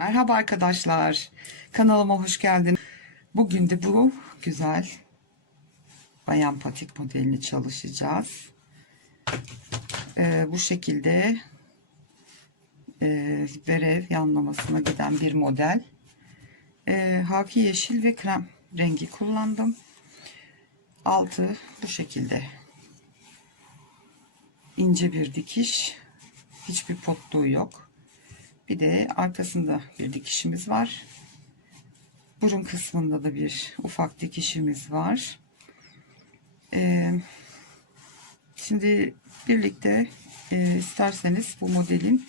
Merhaba arkadaşlar. Kanalıma hoş geldiniz. Bugün de bu güzel bayan patik modelini çalışacağız. Bu şekilde verev yanlamasına giden bir model. Haki yeşil ve krem rengi kullandım. Altı bu şekilde. İnce bir dikiş. Hiçbir potluğu yok. Bir de arkasında bir dikişimiz var. Burun kısmında da bir ufak dikişimiz var. Şimdi birlikte isterseniz bu modelin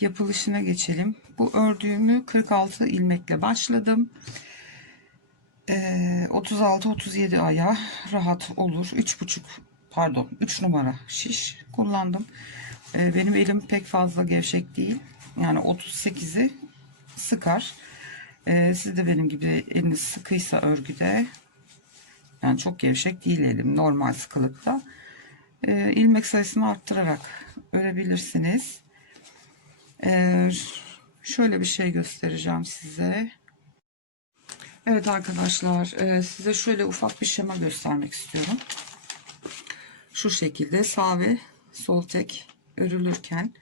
yapılışına geçelim. Bu ördüğümü 46 ilmekle başladım. 36-37 aya rahat olur. 3 numara şiş kullandım. Benim elim pek fazla gevşek değil. Yani 38'i sıkar. Siz de benim gibi eliniz sıkıysa örgüde, yani çok gevşek değil elim, normal sıkılıkta, ilmek sayısını arttırarak örebilirsiniz. Şöyle bir şey göstereceğim size. Evet arkadaşlar, size şöyle ufak bir şema göstermek istiyorum. Şu şekilde sağ ve sol tek örülürken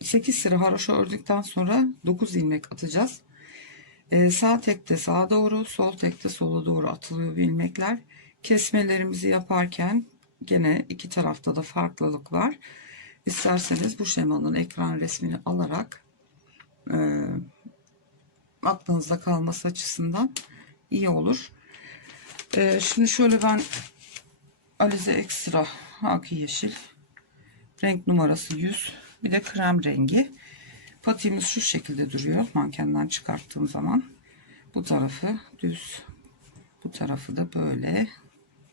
8 sıra haroşa ördükten sonra 9 ilmek atacağız. Sağ tekte sağa doğru, sol tekte sola doğru atılıyor bu ilmekler. Kesmelerimizi yaparken gene iki tarafta da farklılık var. İsterseniz bu şemanın ekran resmini alarak aklınızda kalması açısından iyi olur. Şimdi şöyle ben Alize Extra Haki Yeşil renk numarası 100, bir de krem rengi. Patiğimiz şu şekilde duruyor mankenden çıkarttığım zaman. Bu tarafı düz, bu tarafı da böyle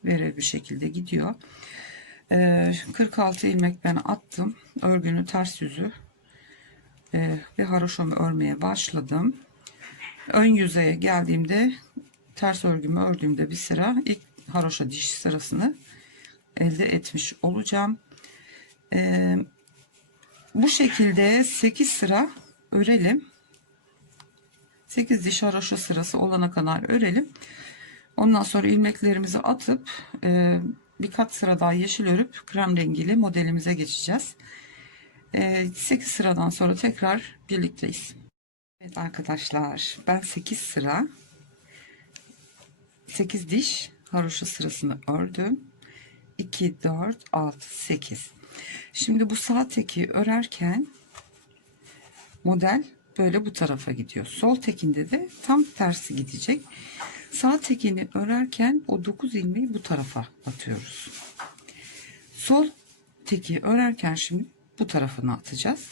verev bir şekilde gidiyor. 46 ilmek ben attım. Örgünün ters yüzü ve haroşamı örmeye başladım. Ön yüzeye geldiğimde, ters örgümü ördüğümde bir sıra ilk haroşa diş sırasını elde etmiş olacağım. Bu şekilde 8 sıra örelim. 8 diş haroşa sırası olana kadar örelim. Ondan sonra ilmeklerimizi atıp birkaç sıra daha yeşil örüp krem rengiyle modelimize geçeceğiz. 8 sıradan sonra tekrar birlikteyiz. Evet arkadaşlar, ben 8 sıra 8 diş haroşa sırasını ördüm. 2 4 6 8. Şimdi bu sağ teki örerken model böyle bu tarafa gidiyor. Sol tekinde de tam tersi gidecek. Sağ tekini örerken o 9 ilmeği bu tarafa atıyoruz. Sol teki örerken şimdi bu tarafına atacağız.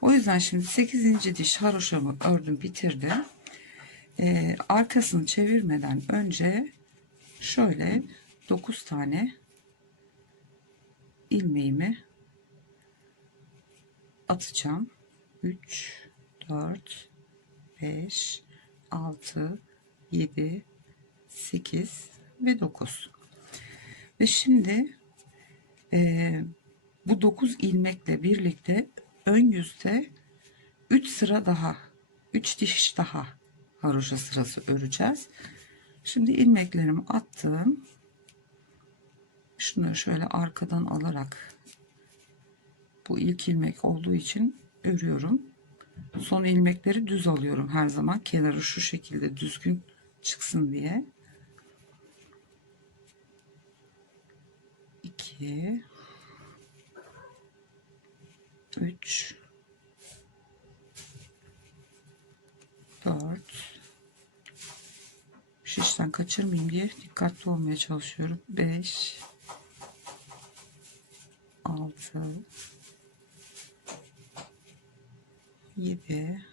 O yüzden şimdi 8. diş haroşamı ördüm, bitirdim. Arkasını çevirmeden önce şöyle 9 tane ilmeğimi atacağım. 3 4 5 6 7 8 ve 9. Ve şimdi bu 9 ilmekle birlikte ön yüzde 3 sıra daha, 3 diş daha haroşa sırası öreceğiz. Şimdi ilmeklerimi attım. Şunları şöyle arkadan alarak, bu ilk ilmek olduğu için örüyorum. Son ilmekleri düz alıyorum her zaman, kenarı şu şekilde düzgün çıksın diye. 2 3 4, şişten kaçırmayayım diye dikkatli olmaya çalışıyorum. 5 6 7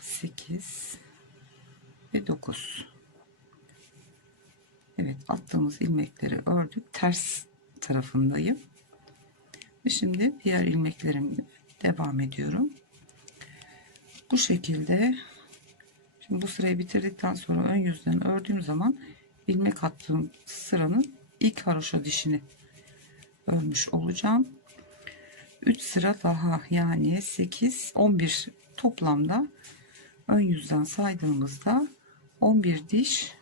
8 ve 9. Evet, attığımız ilmekleri ördük. Ters tarafındayım. Ve şimdi diğer ilmeklerimle devam ediyorum. Bu şekilde. Şimdi bu sırayı bitirdikten sonra ön yüzden ördüğüm zaman ilmek attığım sıranın ilk haroşa dişini örmüş olacağım. 3 sıra daha, yani 8 11 toplamda ön yüzden saydığımızda 11 diş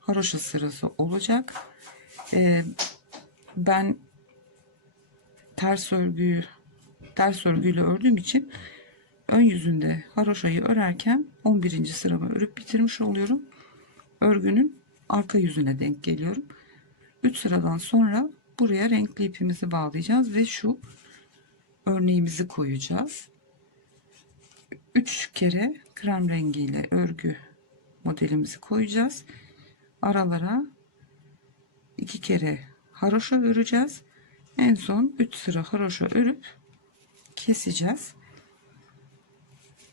haroşa sırası olacak. Ben ters örgüyle ördüğüm için ön yüzünde haroşayı örerken 11. sıramı örüp bitirmiş oluyorum. Örgünün arka yüzüne denk geliyorum. 3 sıradan sonra buraya renkli ipimizi bağlayacağız ve şu örneğimizi koyacağız. 3 kere krem rengiyle örgü modelimizi koyacağız. Aralara 2 kere haroşa öreceğiz. En son 3 sıra haroşa örüp keseceğiz.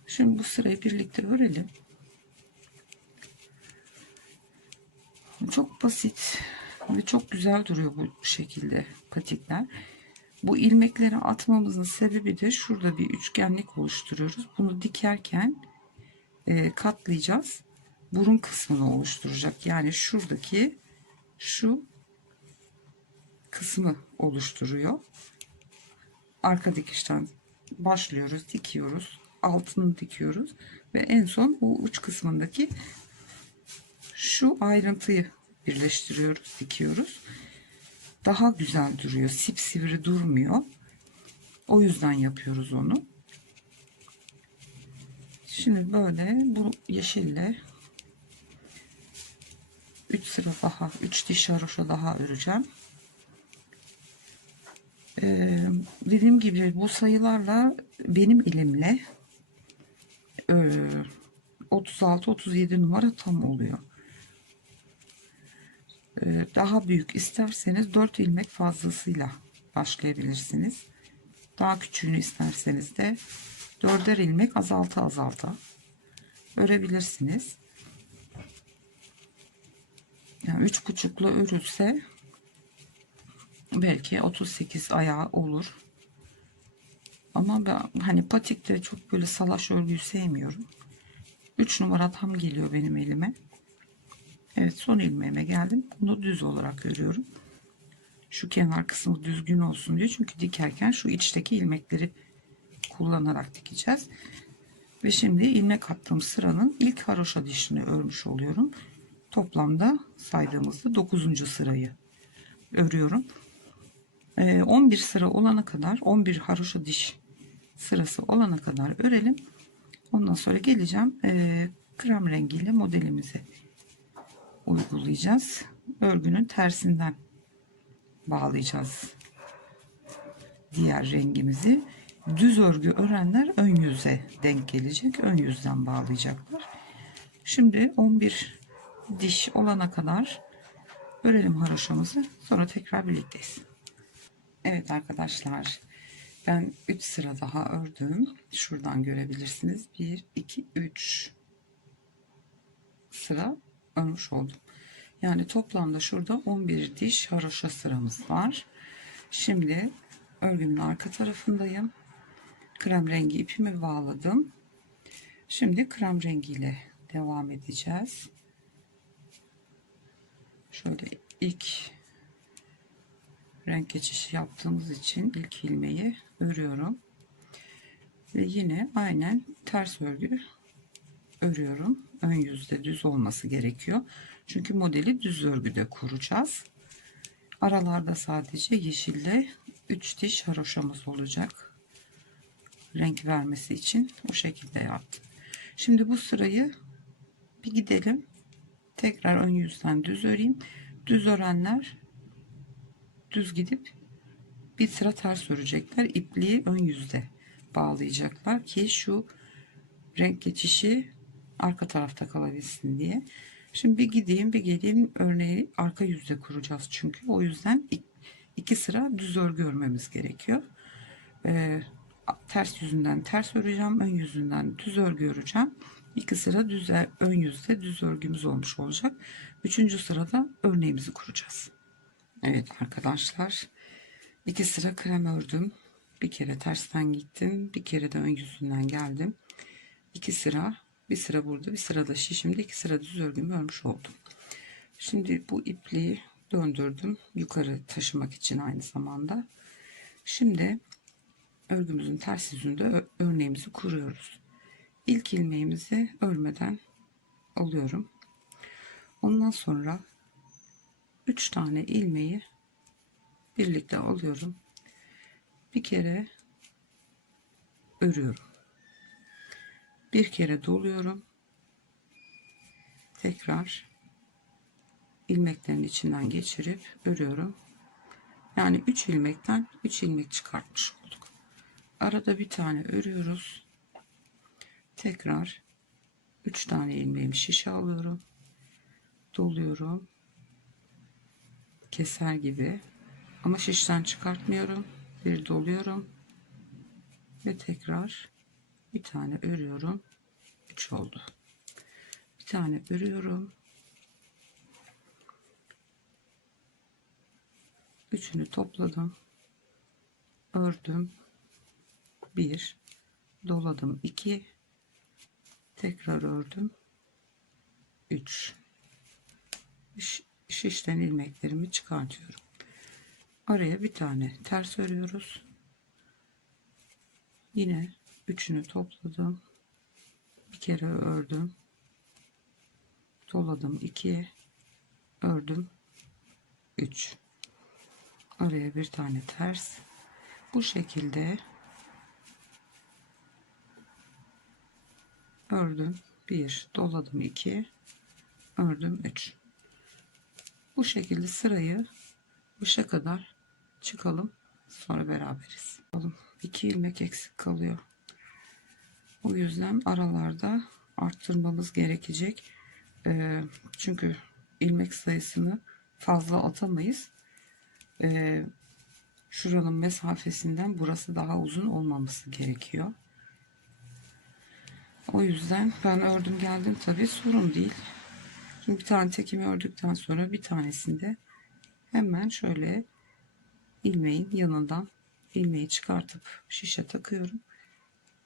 Şimdi bu sırayı birlikte örelim. Çok basit ve çok güzel duruyor bu şekilde patikler. Bu ilmekleri atmamızın sebebi de şurada bir üçgenlik oluşturuyoruz. Bunu dikerken katlayacağız. Burun kısmını oluşturacak. Yani şuradaki şu kısmı oluşturuyor. Arka dikişten başlıyoruz, dikiyoruz, altını dikiyoruz ve en son bu uç kısmındaki şu ayrıntıyı birleştiriyoruz, dikiyoruz. Daha güzel duruyor, sipsivri durmuyor. O yüzden yapıyoruz onu. Şimdi böyle bu yeşille 3 sıra daha, 3 diş haroşa daha öreceğim. Dediğim gibi bu sayılarla benim ilimle 36-37 numara tam oluyor. Daha büyük isterseniz 4 ilmek fazlasıyla başlayabilirsiniz. Daha küçüğünü isterseniz de 4'er ilmek azalta örebilirsiniz. Yani 3,5'la örülse belki 38 ayağı olur. Ama ben hani patikte çok böyle salaş örgüyü sevmiyorum. 3 numara tam geliyor benim elime. Evet, son ilmeğime geldim. Bunu düz olarak örüyorum. Şu kenar kısmı düzgün olsun diye. Çünkü dikerken şu içteki ilmekleri kullanarak dikeceğiz. Ve şimdi ilmek attığım sıranın ilk haroşa dişini örmüş oluyorum. Toplamda saydığımızda 9. sırayı örüyorum. 11 sıra olana kadar, 11 haroşa diş sırası olana kadar örelim. Ondan sonra geleceğim, krem rengiyle modelimizi uygulayacağız. Örgünün tersinden bağlayacağız diğer rengimizi. Düz örgü örenler ön yüze denk gelecek. Ön yüzden bağlayacaklar. Şimdi 11 diş olana kadar örelim haroşamızı. Sonra tekrar birlikteyiz. Evet arkadaşlar, ben 3 sıra daha ördüm. Şuradan görebilirsiniz. 1, 2, 3 sıra örmüş oldum. Yani toplamda şurada 11 diş haroşa sıramız var. Şimdi örgümün arka tarafındayım. Krem rengi ipimi bağladım. Şimdi krem rengiyle devam edeceğiz. Şöyle ilk renk geçişi yaptığımız için ilk ilmeği örüyorum. Ve yine aynen ters örgü örüyorum. Ön yüzde düz olması gerekiyor. Çünkü modeli düz örgüde kuracağız. Aralarda sadece yeşille 3 diş haroşamız olacak. Renk vermesi için o şekilde yaptım. Şimdi bu sırayı bir gidelim. Tekrar ön yüzden düz öreyim. Düz örenler düz gidip bir sıra ters örecekler. İpliği ön yüzde bağlayacaklar ki şu renk geçişi arka tarafta kalabilsin diye. Şimdi bir gideyim bir geleyim, örneği arka yüzde kuracağız çünkü o yüzden 2 sıra düz örgü örmemiz gerekiyor. Ters yüzünden ters öreceğim, ön yüzünden düz örgü öreceğim. 2 sıra düz ön yüzde düz örgümüz olmuş olacak. 3. sırada örneğimizi kuracağız. Evet arkadaşlar, 2 sıra krem ördüm. Bir kere tersten gittim, bir kere de ön yüzünden geldim. 2 sıra, bir sıra burada, bir sıra da şişimde 2 sıra düz örgümü örmüş oldum. Şimdi bu ipliği döndürdüm yukarı taşımak için aynı zamanda. Şimdi örgümüzün ters yüzünde örneğimizi kuruyoruz. İlk ilmeğimizi örmeden alıyorum. Ondan sonra 3 tane ilmeği birlikte alıyorum. Bir kere örüyorum. Bir kere doluyorum. Tekrar ilmeklerin içinden geçirip örüyorum. Yani 3 ilmekten 3 ilmek çıkartmış olduk. Arada bir tane örüyoruz. Tekrar 3 tane ilmeğimi şişe alıyorum. Doluyorum. Keser gibi. Ama şişten çıkartmıyorum. Bir doluyorum. Ve tekrar bir tane örüyorum. 3 oldu. Bir tane örüyorum. Üçünü topladım. Ördüm. 1. Doladım. 2. Tekrar ördüm. 3. Şişten ilmeklerimi çıkartıyorum. Araya bir tane ters örüyoruz. Yine üçünü topladım. Bir kere ördüm. Doladım. 2. Ördüm. 3. Araya bir tane ters. Bu şekilde ördüm. 1. Doladım. 2. Ördüm. 3. Bu şekilde sırayı başa kadar çıkalım. Sonra beraberiz. 2 ilmek eksik kalıyor. O yüzden aralarda arttırmamız gerekecek. Çünkü ilmek sayısını fazla atamayız. Şuranın mesafesinden burası daha uzun olmaması gerekiyor. O yüzden ben ördüm geldim, tabi sorun değil. Şimdi bir tane tekimi ördükten sonra bir tanesinde hemen şöyle ilmeğin yanından ilmeği çıkartıp şişe takıyorum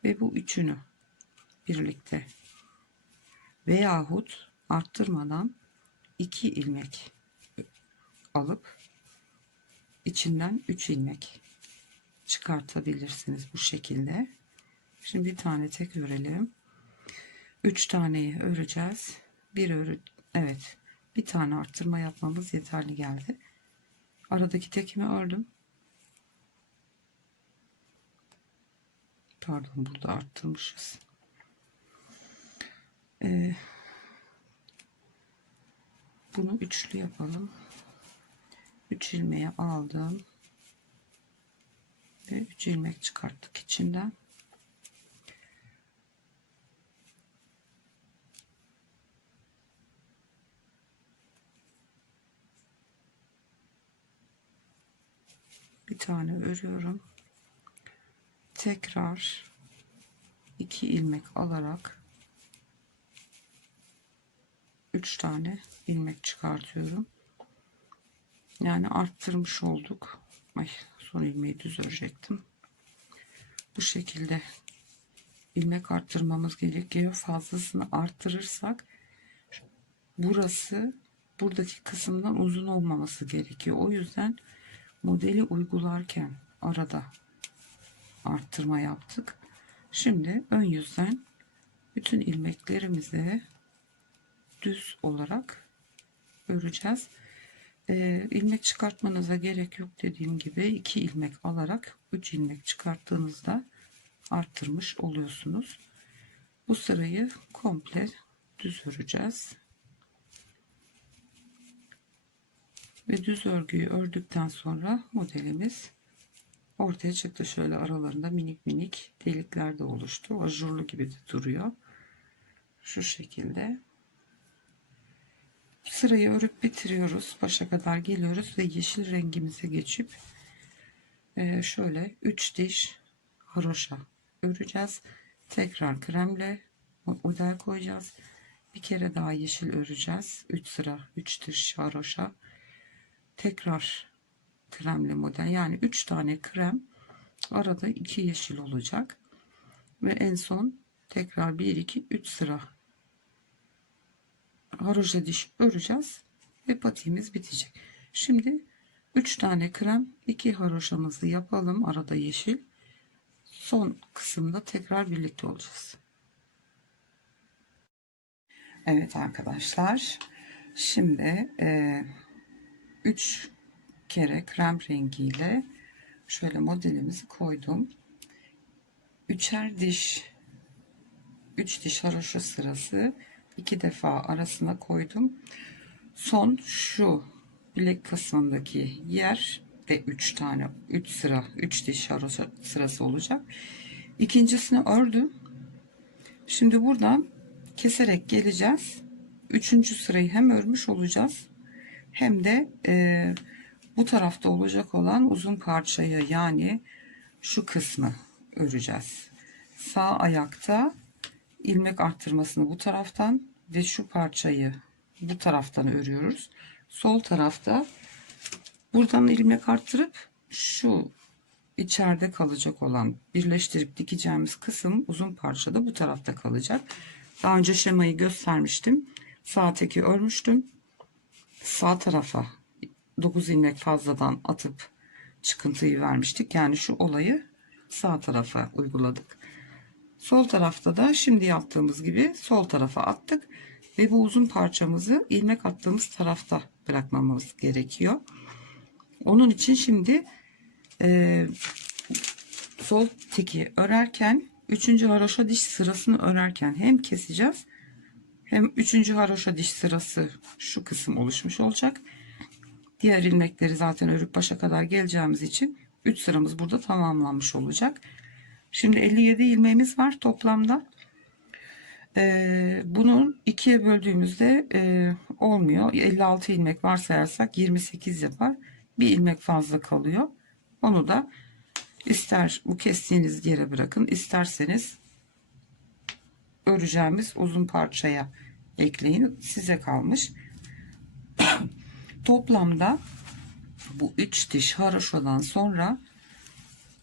ve bu üçünü birlikte veyahut arttırmadan 2 ilmek alıp içinden 3 ilmek çıkartabilirsiniz bu şekilde. Şimdi bir tane tek örelim. 3 taneyi öreceğiz. Evet, bir tane arttırma yapmamız yeterli geldi. Aradaki tekimi ördüm. Pardon, burada arttırmışız. Bunu üçlü yapalım. 3 ilmeği aldım ve 3 ilmek çıkarttık içinden. Bir tane örüyorum. Tekrar 2 ilmek alarak 3 tane ilmek çıkartıyorum. Yani arttırmış olduk. Ay, son ilmeği düz örecektim. Bu şekilde ilmek arttırmamız gerekiyor. Fazlasını arttırırsak burası buradaki kısımdan uzun olmaması gerekiyor. O yüzden modeli uygularken arada arttırma yaptık. Şimdi ön yüzden bütün ilmeklerimizi düz olarak öreceğiz. İlmek çıkartmanıza gerek yok, dediğim gibi 2 ilmek alarak 3 ilmek çıkarttığınızda arttırmış oluyorsunuz. Bu sırayı komple düz öreceğiz. Ve düz örgüyü ördükten sonra modelimiz ortaya çıktı. Şöyle aralarında minik minik delikler de oluştu. Ajurlu gibi de duruyor. Şu şekilde. Sırayı örüp bitiriyoruz. Başa kadar geliyoruz ve yeşil rengimize geçip şöyle 3 diş haroşa öreceğiz. Tekrar kremle model koyacağız. Bir kere daha yeşil öreceğiz. 3 sıra 3 diş haroşa. Tekrar kremle model, yani 3 tane krem, arada 2 yeşil olacak ve en son tekrar 1 2 3 sıra haroşa diş öreceğiz ve patiğimiz bitecek. Şimdi 3 tane krem, 2 haroşamızı yapalım, arada yeşil. son kısımda tekrar birlikte olacağız. Evet arkadaşlar, şimdi 3 kere krem rengiyle şöyle modelimizi koydum. 3'er diş, 3 diş haroşa sırası 2 defa arasına koydum. Son şu bilek kısmındaki yer de 3 tane, 3 sıra, 3 diş haroşa sırası olacak. İkincisini ördüm. Şimdi buradan keserek geleceğiz. Üçüncü sırayı hem örmüş olacağız hem de bu tarafta olacak olan uzun parçayı, yani şu kısmı öreceğiz. Sağ ayakta ilmek arttırmasını bu taraftan ve şu parçayı bu taraftan örüyoruz. Sol tarafta buradan ilmek arttırıp şu içeride kalacak olan, birleştirip dikeceğimiz kısım, uzun parça da bu tarafta kalacak. Daha önce şemayı göstermiştim. Sağ teki örmüştüm. Sağ tarafa 9 ilmek fazladan atıp çıkıntıyı vermiştik. Yani şu olayı sağ tarafa uyguladık. Sol tarafta da şimdi yaptığımız gibi sol tarafa attık ve bu uzun parçamızı ilmek attığımız tarafta bırakmamız gerekiyor. Onun için şimdi sol teki örerken 3. haroşa diş sırasını örerken hem keseceğiz hem 3. haroşa diş sırası şu kısım oluşmuş olacak. Diğer ilmekleri zaten örüp başa kadar geleceğimiz için 3 sıramız burada tamamlanmış olacak. Şimdi 57 ilmeğimiz var toplamda. Bunun ikiye böldüğümüzde olmuyor. 56 ilmek varsayarsak 28 yapar. Bir ilmek fazla kalıyor. Onu da ister bu kestiğiniz yere bırakın, isterseniz öreceğimiz uzun parçaya ekleyin. Size kalmış. Toplamda bu 3 diş haroşadan sonra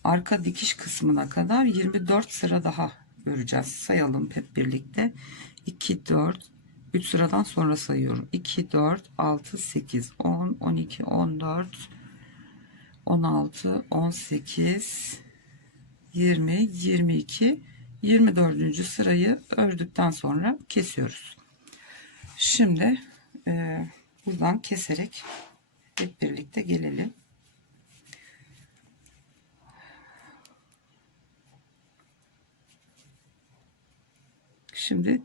arka dikiş kısmına kadar 24 sıra daha öreceğiz. Sayalım hep birlikte. 2, 4, 3 sıradan sonra sayıyorum. 2, 4, 6, 8, 10, 12, 14, 16, 18, 20, 22, 24. sırayı ördükten sonra kesiyoruz. Şimdi buradan keserek hep birlikte gelelim. Şimdi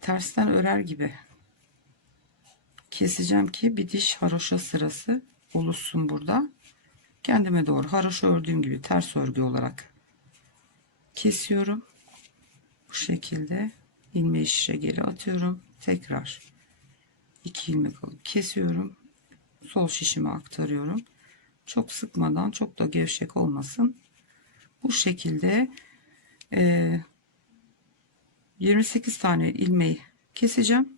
tersten örer gibi keseceğim ki bir diş haroşa sırası oluşsun burada. Kendime doğru haroşa ördüğüm gibi ters örgü olarak kesiyorum. Bu şekilde ilmeği şişe geri atıyorum. Tekrar 2 ilmek alıp kesiyorum. Sol şişime aktarıyorum. Çok sıkmadan, çok da gevşek olmasın. Bu şekilde 28 tane ilmeği keseceğim.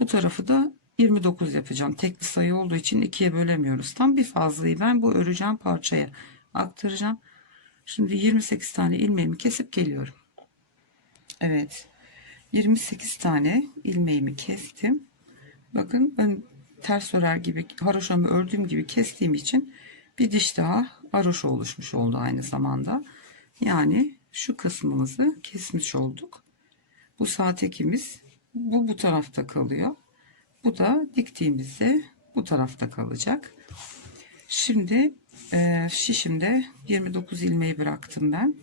Bu tarafı da 29 yapacağım. Tekli sayı olduğu için ikiye bölemiyoruz. Tam bir fazlayı ben bu öreceğim parçaya aktaracağım. Şimdi 28 tane ilmeğimi kesip geliyorum. Evet. 28 tane ilmeğimi kestim. Bakın ben ters örer gibi haroşamı ördüğüm gibi kestiğim için bir diş daha haroşa oluşmuş oldu aynı zamanda. Yani şu kısmımızı kesmiş olduk. Bu sağ tekimiz bu tarafta kalıyor. Bu da diktiğimizde bu tarafta kalacak. Şimdi şişimde 29 ilmeği bıraktım ben.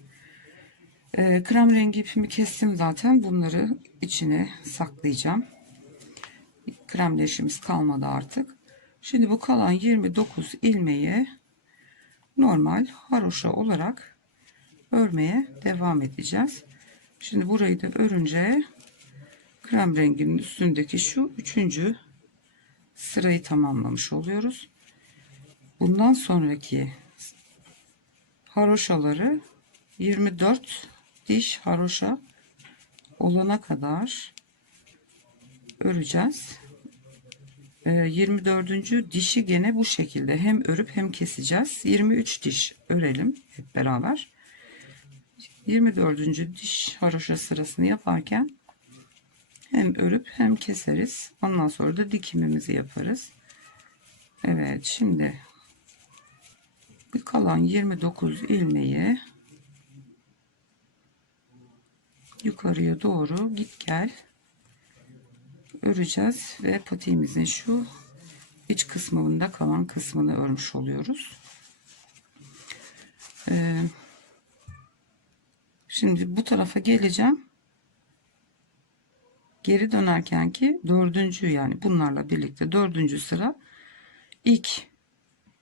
Krem rengi ipimi kestim zaten. Bunları içine saklayacağım. Kremle işimiz kalmadı artık. Şimdi bu kalan 29 ilmeği normal haroşa olarak örmeye devam edeceğiz. Şimdi burayı da örünce krem renginin üstündeki şu 3. sırayı tamamlamış oluyoruz. Bundan sonraki haroşaları 24 diş haroşa olana kadar öreceğiz. 24. dişi gene bu şekilde hem örüp hem keseceğiz. 23 diş örelim hep beraber. 24. diş haroşa sırasını yaparken hem örüp hem keseriz. Ondan sonra da dikimimizi yaparız. Evet, şimdi kalan 29 ilmeği yukarıya doğru git gel öreceğiz ve patiğimizin şu iç kısmında kalan kısmını örmüş oluyoruz. Şimdi bu tarafa geleceğim. Geri dönerken ki dördüncü, yani bunlarla birlikte dördüncü sıra ilk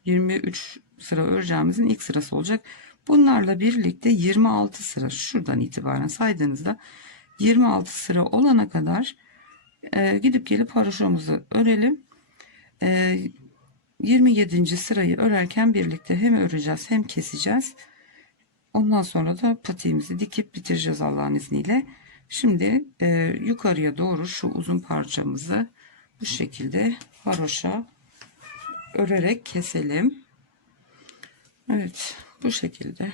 23 sıra öreceğimizin ilk sırası olacak. Bunlarla birlikte 26 sıra şuradan itibaren saydığınızda 26 sıra olana kadar gidip gelip haroşamızı örelim. 27. sırayı örerken birlikte hem öreceğiz hem keseceğiz. Ondan sonra da patiğimizi dikip bitireceğiz Allah'ın izniyle. Şimdi yukarıya doğru şu uzun parçamızı bu şekilde haroşa örerek keselim. Evet, bu şekilde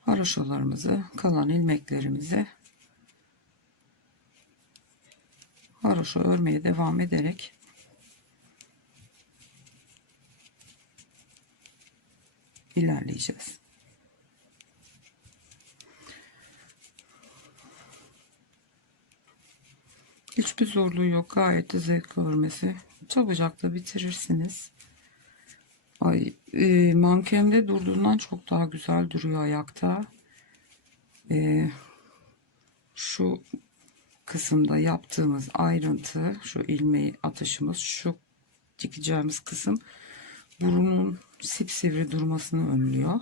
haroşalarımızı, kalan ilmeklerimizi haroşa örmeye devam ederek ilerleyeceğiz. Hiçbir zorluğu yok. Gayet de zevkli örmesi. Çabucak da bitirirsiniz. Ay, mankende durduğundan çok daha güzel duruyor ayakta. Şu kısımda yaptığımız ayrıntı, şu ilmeği atışımız, şu dikeceğimiz kısım burunun sipsivri durmasını önlüyor.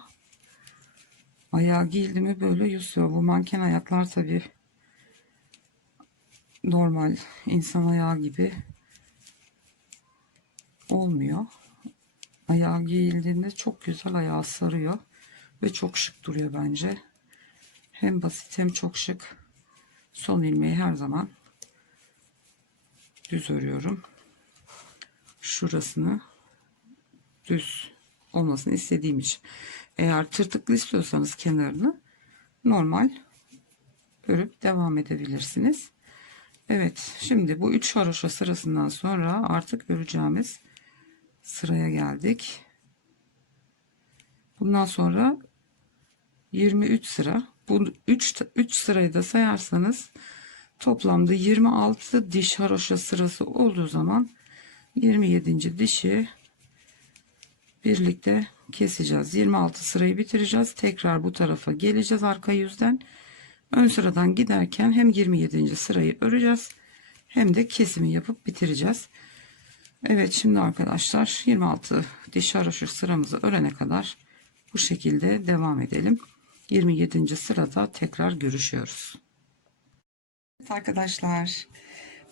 Ayağı giyildi mi böyle yüzüyor. Bu manken ayaklar tabi normal insan ayağı gibi olmuyor. Ayağı giyildiğinde çok güzel ayağı sarıyor ve çok şık duruyor bence. Hem basit hem çok şık. Son ilmeği her zaman düz örüyorum. Şurasını düz olmasını istediğim için. Eğer tırtıklı istiyorsanız kenarını normal örüp devam edebilirsiniz. Evet, şimdi bu 3 haroşa sırasından sonra artık öreceğimiz sıraya geldik. Bundan sonra 23 sıra. Bu 3 sırayı da sayarsanız toplamda 26 diş haroşa sırası olduğu zaman 27. dişi birlikte keseceğiz. 26 sırayı bitireceğiz. Tekrar bu tarafa geleceğiz arka yüzden. Ön sıradan giderken hem 27. sırayı öreceğiz hem de kesimi yapıp bitireceğiz. Evet, şimdi arkadaşlar 26 diş haroşa sıramızı örene kadar bu şekilde devam edelim. 27. sırada tekrar görüşüyoruz. Evet arkadaşlar,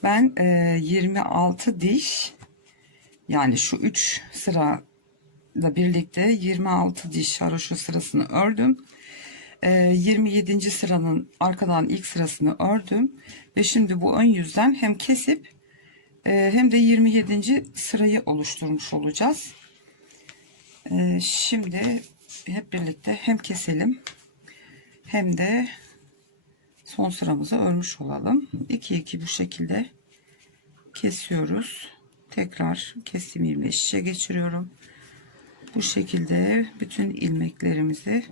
ben 26 diş, yani şu 3 sırayla birlikte 26 diş haroşa sırasını ördüm. 27. sıranın arkadan ilk sırasını ördüm ve şimdi bu ön yüzden hem kesip hem de 27. sırayı oluşturmuş olacağız. Şimdi hep birlikte hem keselim hem de son sıramızı örmüş olalım. 2 bu şekilde kesiyoruz. Tekrar kestiğim ilmeği şişe geçiriyorum. Bu şekilde bütün ilmeklerimizi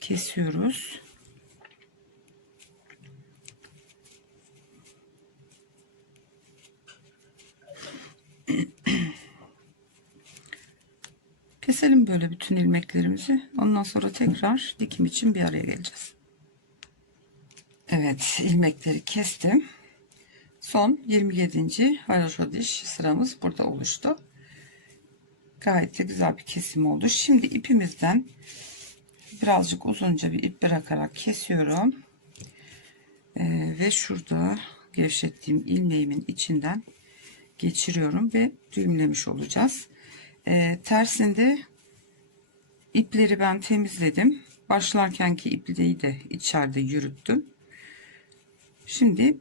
kesiyoruz. Keselim böyle bütün ilmeklerimizi. Ondan sonra tekrar dikim için bir araya geleceğiz. Evet, ilmekleri kestim. Son 27. haroşa diş sıramız burada oluştu. Gayet de güzel bir kesim oldu. Şimdi ipimizden birazcık uzunca bir ip bırakarak kesiyorum. Ve şurada gevşettiğim ilmeğimin içinden geçiriyorum ve düğümlemiş olacağız. Tersinde ipleri ben temizledim. Başlarkenki ipliği de içeride yürüttüm. Şimdi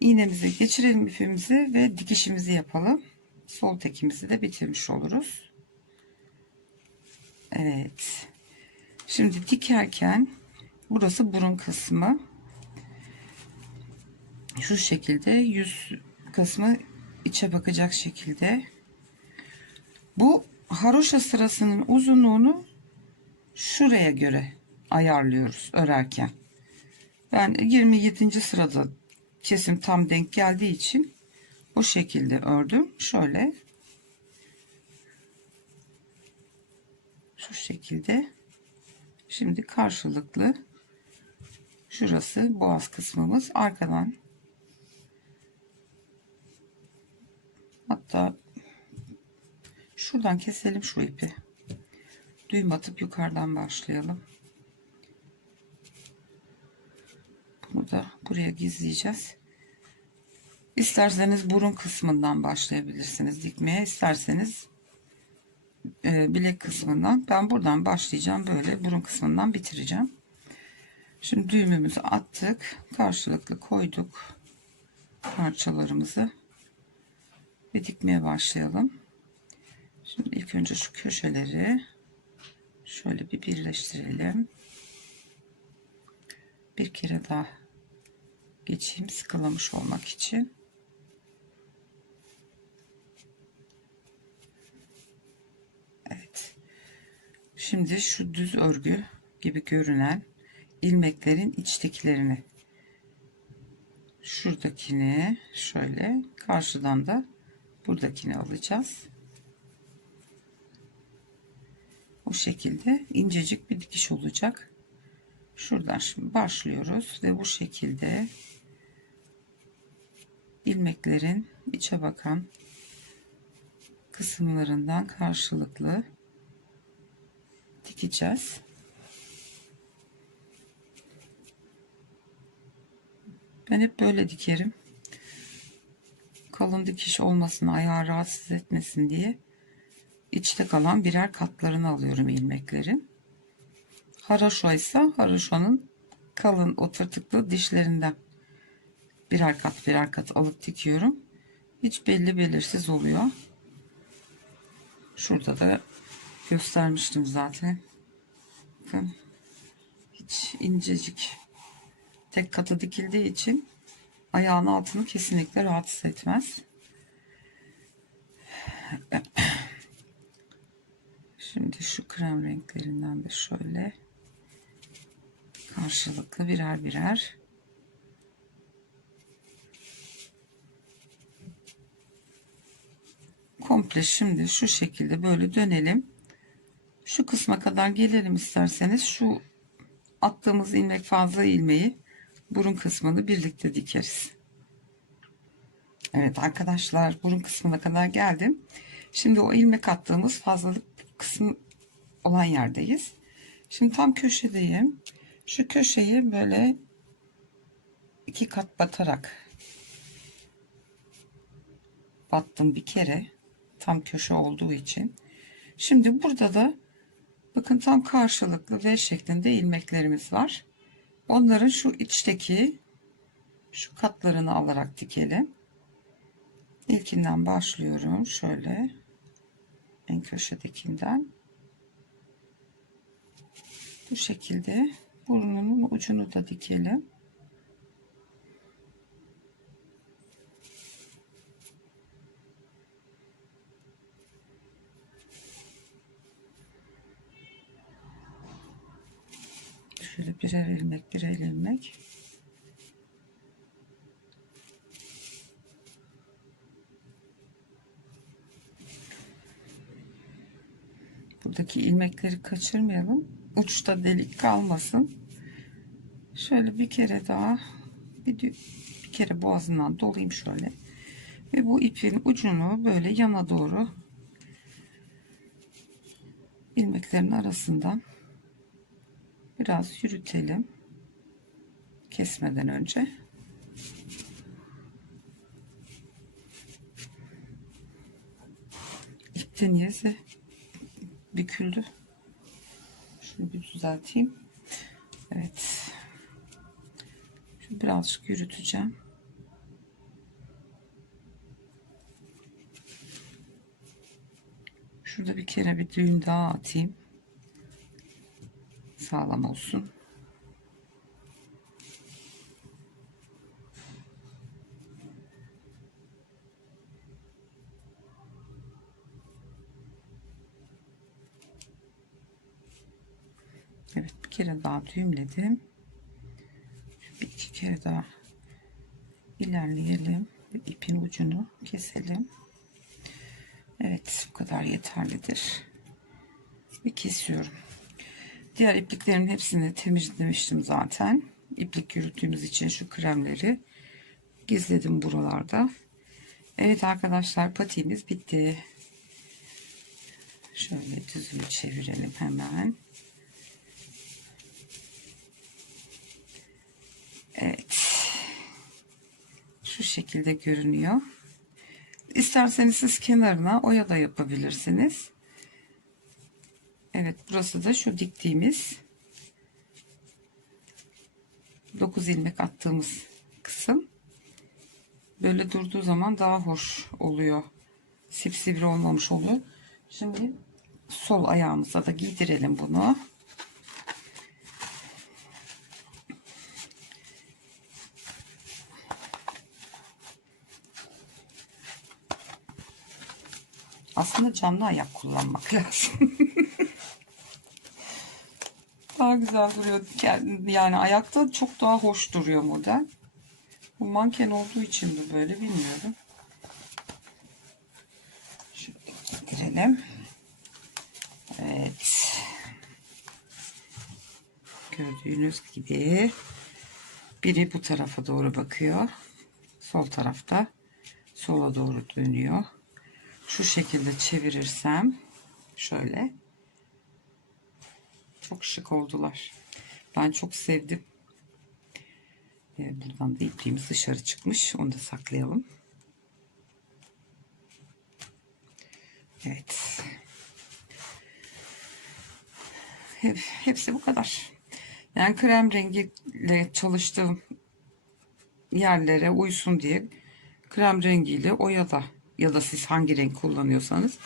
iğnemizi geçirelim ipimizi ve dikişimizi yapalım. Sol tekimizi de bitirmiş oluruz. Evet. Şimdi dikerken burası burun kısmı. Şu şekilde yüz kısmı içe bakacak şekilde. Bu haroşa sırasının uzunluğunu şuraya göre ayarlıyoruz örerken. Ben 27. sırada kesim tam denk geldiği için o şekilde ördüm. Şöyle şu şekilde. Şimdi karşılıklı şurası boğaz kısmımız, arkadan hatta şuradan keselim şu ipi. Düğüm atıp yukarıdan başlayalım. Bunu da buraya gizleyeceğiz. İsterseniz burun kısmından başlayabilirsiniz dikmeye. İsterseniz bilek kısmından. Ben buradan başlayacağım. Böyle burun kısmından bitireceğim. Şimdi düğümümüzü attık. Karşılıklı koyduk parçalarımızı. Bir dikmeye başlayalım. Şimdi ilk önce şu köşeleri şöyle bir birleştirelim. Bir kere daha geçeyim sıkılamış olmak için. Evet. Şimdi şu düz örgü gibi görünen ilmeklerin içtekilerini, şuradakini şöyle, karşıdan da buradakini alacağız. Bu şekilde incecik bir dikiş olacak. Şuradan şimdi başlıyoruz ve bu şekilde ilmeklerin içe bakan kısımlarından karşılıklı dikeceğiz. Ben hep böyle dikerim. Kalın dikiş olmasın, ayağı rahatsız etmesin diye içte kalan birer katlarını alıyorum ilmeklerin. Haraşo ise haraşonun kalın o tırtıklı dişlerinden birer kat alıp dikiyorum. Hiç belli belirsiz oluyor. Şurada da göstermiştim zaten. Bakın hiç incecik, tek katı dikildiği için ayağın altını kesinlikle rahatsız etmez. Şimdi şu krem renklerinden de şöyle karşılıklı birer birer komple şimdi şu şekilde böyle dönelim. Şu kısma kadar gelelim isterseniz. Şu attığımız ilmek, fazla ilmeği, burun kısmını birlikte dikeriz. Evet arkadaşlar, burun kısmına kadar geldim. Şimdi o ilmek attığımız fazlalık kısmı olan yerdeyiz. Şimdi tam köşedeyim. Şu köşeyi böyle iki kat batarak battım bir kere, tam köşe olduğu için. Şimdi burada da bakın tam karşılıklı V şeklinde ilmeklerimiz var. Onların şu içteki şu katlarını alarak dikelim. İlkinden başlıyorum. Şöyle en köşedekinden bu şekilde burnunun ucunu da dikelim. Şöyle birer ilmek birer ilmek. Buradaki ilmekleri kaçırmayalım. Uçta delik kalmasın. Şöyle bir kere daha bir kere boğazından dolayayım şöyle. Ve bu ipin ucunu böyle yana doğru ilmeklerin arasından biraz yürütelim. Kesmeden önce. İpten yese büküldü. Şunu bir düzelteyim. Evet. Şimdi birazcık yürüteceğim. Şurada bir kere bir düğüm daha atayım. Sağlam olsun. Evet, bir kere daha düğümledim. Bir kere daha ilerleyelim. İpin ucunu keselim. Evet, bu kadar yeterlidir. Ve kesiyorum. Diğer ipliklerin hepsini temizlemiştim zaten. İplik yürüttüğümüz için şu kremleri gizledim buralarda. Evet arkadaşlar, patiğimiz bitti. Şöyle düzünü çevirelim hemen. Evet. Şu şekilde görünüyor. İsterseniz siz kenarına oya da yapabilirsiniz. Evet, burası da şu diktiğimiz 9 ilmek attığımız kısım. Böyle durduğu zaman daha hoş oluyor. Sipsivri olmamış oluyor. Şimdi sol ayağımıza da giydirelim bunu. Aslında canlı ayak kullanmak lazım. Daha güzel duruyor. Yani ayakta çok daha hoş duruyor model. Bu manken olduğu için de böyle, bilmiyorum. Şöyle giydirelim. Evet. Gördüğünüz gibi biri bu tarafa doğru bakıyor. Sol tarafta sola doğru dönüyor. Şu şekilde çevirirsem şöyle, çok şık oldular. Ben çok sevdim. Buradan da ipliğimiz dışarı çıkmış. Onu da saklayalım. Evet. Hepsi bu kadar. Yani krem rengiyle çalıştığım yerlere uysun diye krem rengiyle oyada, ya da siz hangi renk kullanıyorsanız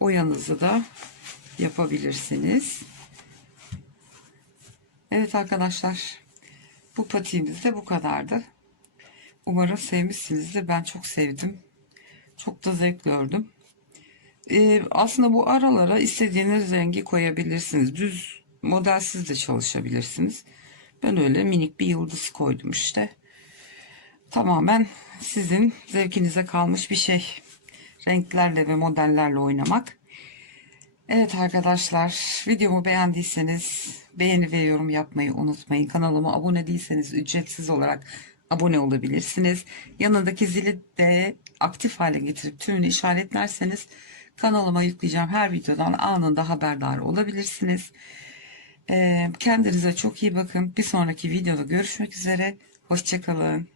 oyanızı da yapabilirsiniz. Evet arkadaşlar, bu patiğimiz de bu kadardı. Umarım sevmişsinizdir. Ben çok sevdim. Çok da zevk gördüm. Aslında bu aralara istediğiniz rengi koyabilirsiniz. Düz modelsiz de çalışabilirsiniz. Ben öyle minik bir yıldız koydum işte. Tamamen sizin zevkinize kalmış bir şey. Renklerle ve modellerle oynamak. Evet arkadaşlar, videomu beğendiyseniz beğeni ve yorum yapmayı unutmayın. Kanalıma abone değilseniz ücretsiz olarak abone olabilirsiniz. Yanındaki zili de aktif hale getirip tümünü işaretlerseniz kanalıma yükleyeceğim her videodan anında haberdar olabilirsiniz. Kendinize çok iyi bakın. Bir sonraki videoda görüşmek üzere. Hoşça kalın.